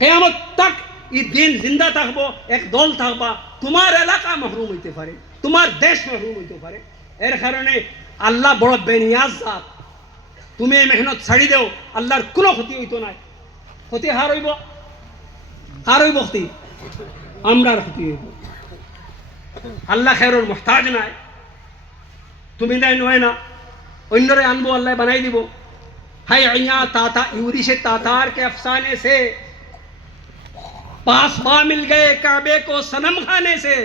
কিয়ামত তক এই দিন জিন্দা থাকবো, এক দল থাকবা, তোমার এলাকা মাহরুম হইতে পারে, তোমার দেশ মাহরুম হইতে পারে। এর কারণে আল্লাহ বড় বেনিয়াজ জাত। তুমি এই মেহনত ছাড়ি দেও, আল্লাহর কোনো ক্ষতি হইতো না। ক্ষতি হার হইব, হার হইব ক্ষতি আমরার ক্ষতি হইব। আল্লাহ খেরর মোহতাজ নাই। তুমি নাই নয় না, অন্যরে আনবো, আল্লাহ বানাই দিব। हाय अइया ताता यूरिश तातार के अफसाने से पासबा मिल गए काबे को सनम खाने से।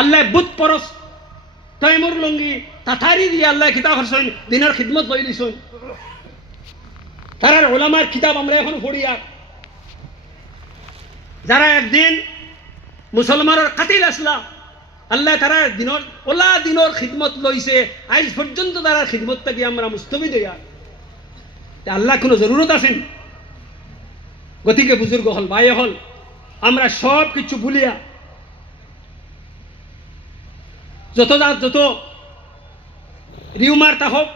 अल्लाह बुत परस तैमुर लुंगी तातारी दिया अल्लाह किताब हरसोन दिनर खिदमत लइली सोन तारार उलामार किताब আমরা এখন পড়ি। আর যারা একদিন মুসলমানের কাতিল আসলা আল্লাহ তারা দিনর ওলা দিনর খিদমত লইছে, আজ পর্যন্ত তারা খিদমতটাকে আমরা মুস্তফিদ হইয়া আল্লাহ কোনো জরুরত আছেন। গতিকে বুজুর্গ হল, ভাই হল, আমরা সব কিছু ভুলিয়া যত রিউমার তা হোক,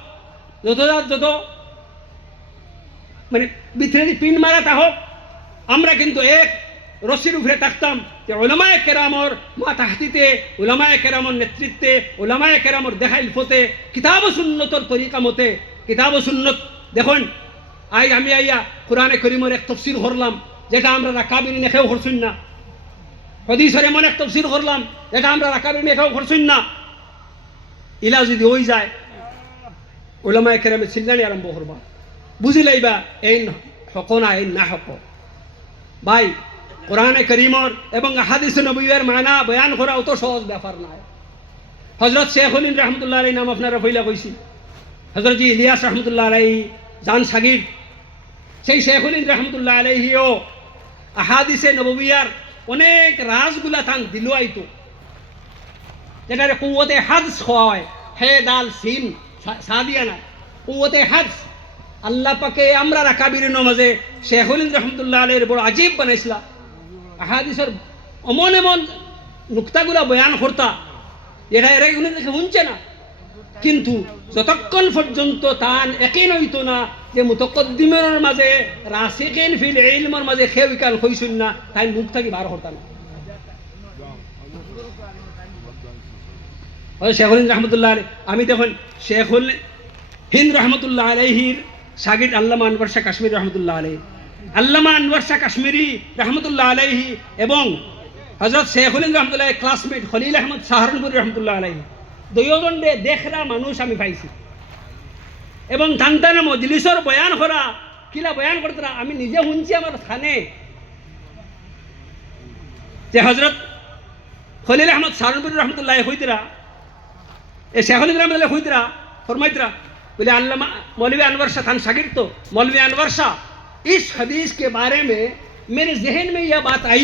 যত মানে ভিতরে পিন মারা তা হোক, আমরা কিন্তু এক রশির উপরে থাকতাম যে উলামায়ে কেরামর মাতাহতিতে, উলামায়ে কেরামর নেতৃত্বে, উলামায়ে কেরামর দেখাইল ফতে, কিতাব ও সুন্নতর তরিকা মতে। কিতাব ও সুন্নত দেখুন, আজ আমি আইয়া কোরআনে করিমের এক তফসির করলাম যেটা আমরা রাকাবিনী নেখেও করছুন না। হাদিসের এমন এক তফসির করলাম যেটা আমরা রাকাবিনী নেখেও করছুন না। ইলা যদি হয়ে যায় উলামায়ে কেরামের চিল্লানি আরম্ভ করবা, বুঝি লাইবা এই হক না, এই না হক। ভাই কোরআনে করিমর এবং হাদিস নববীর মানা বয়ান করা অত সহজ ব্যাপার নয়। হযরত শেখুল রহমতুল্লাহ আলাইহি নাম আপনারা কইলা কইছি, হযরত জি ইলিয়াস রহমতুল্লাহ আলাইহি জান সাগীর, সেই শেখুল রহমতুল্লাহ আলাইহিও আহাদিসে নববীর অনেক রাজগুলা তান দিল আইতো, যেটারে কুওয়াতে হাদস হয়, হে দাল সিন সাদিয়া না, কুওয়াতে হাদস। আল্লাহ পাকে আমরা রাকাবির নামাজে শেখুল রহমতুল্লাহ আলাইহির বড় আজীব বানাইছিলা। আহাদিসের এমন এমন নুক্তাগুলা বয়ান করতা এটা এরা এগুলো দেখে শুনছে না, কিন্তু যতক্ষণ পর্যন্ত তান একই নইতো না যে মুতাকদ্দিমের মাঝে রাসিকিন ফিল ইলমের মাঝে খেউকাল কইছুন না, তাই মুখ থাকি বার করতা না। শেখুল রহমতুল্লাহ আলাইহি, আমি দেখুন শেখুল হিন্দ রহমতুল্লাহ আলাইহির শাগির্দ আল্লামা আনওয়ার শাহ কাশ্মীরি রহমতুল্লাহ আলাইহি, আল্লামা আনওয়ার শাহ কাশ্মীরি রহমতুল্লাহ আলাইহি এবং হযরত শেখুল রহমতুল্লাহ ক্লাসমেট খলিল আহমদ সাহারানপুরি রহমতুল্লাহ আলাইহি দুইজনে দেখরা মানুষ আমি পাইছি। এবং তান্তানা মজলিসের বয়ান করা কিলা বয়ান করতরা আমি নিজে শুনছি আমার স্থানে, যে হযরত খলিল আহমদ সাহারানপুরি রহমতুল্লাহ কইতরা এ শেখুল রহমতুল্লাহ কইতরা ফরমাইতরা बोले अल्लामा मौलवी अनवर शाह खान शागिर्द, तो मौलवी अनवर शाह इस हदीस के बारे में मेरे जहन में यह बात आई